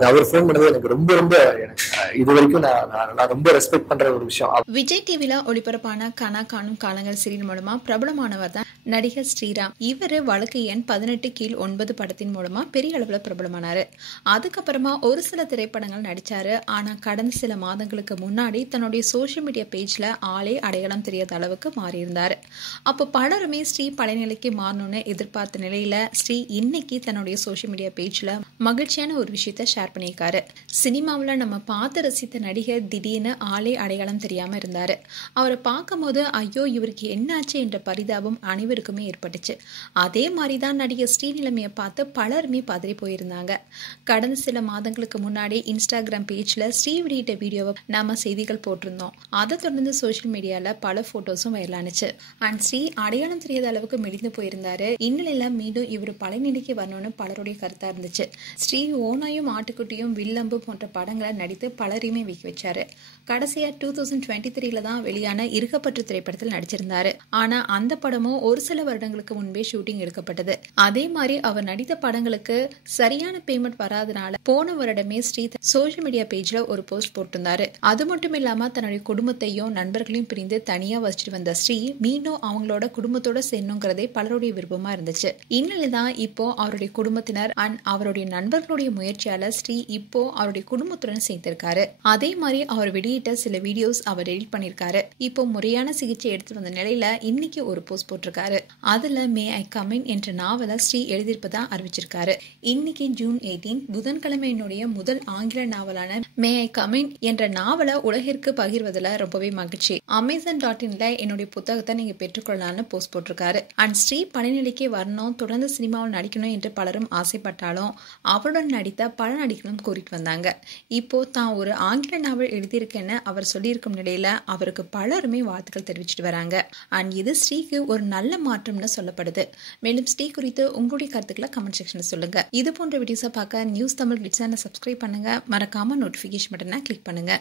அது அவர் ஃபோன் பண்ணது எனக்கு ரொம்ப ரொம்ப எனக்கு இது வரைக்கும் நான் ரொம்ப ரெஸ்பெக்ட் பண்ற ஒரு விஷயம். விஜய் டிவில ஒளிபரப்பான கனா காணும் காலங்கள் சீரியல் மூலமா பிரபலமானவர் தான் நடிகர் ஸ்ரீராம். இவரு வழக்கு எண் 18/9 படத்தின் மூலமா பெரிய அளவுல பிரபலமானாரு. அதுக்கப்புறமா ஒரு சில திரைப்படங்கள் நடிச்சாரு. ஆனா கடந்த சில மாதங்களுக்கு முன்னாடி தன்னுடைய சோசியல் மீடியா பேஜ்ல ஆளே அடையாளம் தெரியாத அளவுக்கு மாறியிருந்தாரு. அப்போ பலருமே ஸ்ரீ பழையநிலைக்கு மாறணும்னு எதிர்பார்த்த நிலையில ஸ்ரீ இன்னைக்கு தன்னுடைய சோசியல் மீடியா பேஜ்ல மகிழ்ச்சியான ஒரு விஷயத்த ஷேர் பண்ணியிருக்காரு. சினிமாவில் நம்ம பார்த்து ரசித்த நடிகர் திடீர்னு ஆளே அடையாளம் தெரியாம இருந்தாரு. அவரை பார்க்கும் போது ஐயோ இவருக்கு என்னாச்சு என்ற பரிதாபம் அனைவருக்குமே ஏற்பட்டுச்சு. அதே மாதிரிதான் நடிகர் ஸ்ரீ நிலைமையை பார்த்து பலருமே பதறி போயிருந்தாங்க. கடந்த சில மாதங்களுக்கு முன்னாடி இன்ஸ்டாகிராம் பேஜ்ல ஸ்ரீ வெளியிட்ட வீடியோவை நாம செய்திகள் போட்டிருந்தோம். அதை தொடர்ந்து சோசியல் மீடியால பல போட்டோஸும் வைரலானுச்சு. அண்ட் ஸ்ரீ அடையாளம் தெரியாத அளவுக்கு மெலிந்து போயிருந்தாரு. இந்நிலையில மீண்டும் இவர் பழையநிலைக்கு வரணும்னு பலருடைய கருத்தா இருந்துச்சு. ஸ்ரீ ஓனாயும் ஆட்டுக்குட்டியும் வில்லம்பு போன்ற படங்களை நடித்து பலரையுமே விக்க வச்சாரு. கடைசியா 2023 தான் வெளியான இருக்கப்பற்று திரைப்படத்தில் நடிச்சிருந்தாரு. ஆனா அந்த படமும் ஒரு சில வருடங்களுக்கு முன்பே ஷூட்டிங் எடுக்கப்பட்டது. அதே மாதிரி அவர் நடித்த படங்களுக்கு சரியான பேமெண்ட் வராதனால போன வருடமே ஸ்ரீ சோசியல் மீடியா பேஜ்ல ஒரு போஸ்ட் போட்டிருந்தாரு. அது மட்டும் இல்லாம தன்னுடைய குடும்பத்தையும் நண்பர்களையும் பிரிந்து தனியா வச்சுட்டு வந்த ஸ்ரீ மீண்டும் அவங்களோட குடும்பத்தோட சேரணுங்கிறதே பலருடைய விருப்பமா இருந்துச்சு. இந்நிலைதான் இப்போ அவருடைய குடும்பத்தினர் அண்ட் அவருடைய நண்பர்களுடைய முயற்சியால ஸ்ரீ இப்போ அவருடைய குடும்பத்துடன் சேர்த்திருக்காரு. அதே மாதிரி அவர் வெளியிட்ட சில வீடியோஸ் அவர் எடிட் பண்ணிருக்காரு. இப்போ முறையான சிகிச்சை எடுத்து வந்த நிலையில இன்னைக்கு ஒரு போஸ்ட் போட்டிருக்காரு. அதுல மே ஐ கம் இன் என்ற நாவலை ஸ்ரீ எழுதியிருப்பதா அறிவிச்சிருக்காரு. இன்னைக்கு ஜூன் 18 புதன்கிழமையினுடைய முதல் ஆங்கில நாவலான மே ஐ கம் இன் என்ற நாவலை உலகிற்கு பகிர்வதில் ரொம்பவே மகிழ்ச்சி. Amazon.inல என்னுடைய புத்தகத்தை நீங்க பெற்றுக்கொள்ளலாம்னு போஸ்ட் போட்டிருக்காரு. அண்ட் ஸ்ரீ பழையநிலைக்கு வரணும், தொடர்ந்து சினிமாவில் நடிக்கணும் என்று பலரும் ஆசைப்பட்டாலும் அவருடன் நடித்த பல நடிகர்களும் கூறிட்டு வந்தாங்க. இப்போ தான் ஒரு ஆங்கில நாவல் எழுதியிருக்கேன்னு அவர் சொல்லியிருக்கும் நிலையில அவருக்கு பலருமே வாழ்த்துக்கள் தெரிவிச்சிட்டு வராங்க. அண்ட் இது ஸ்ரீக்கு ஒரு நல்ல மாற்றம்னு சொல்லப்படுது. மேலும் ஸ்ரீ குறித்து உங்களுடைய கருத்துக்களை கமெண்ட் செக்ஷன்ல சொல்லுங்க. இது போன்ற வீடியோஸை பார்க்க நியூஸ் தமிழ் கிளிட்ஸ் சேனலை சப்ஸ்கிரைப் பண்ணுங்க. மறக்காம நோட்டிபிகேஷன் பட்டனை கிளிக் பண்ணுங்க.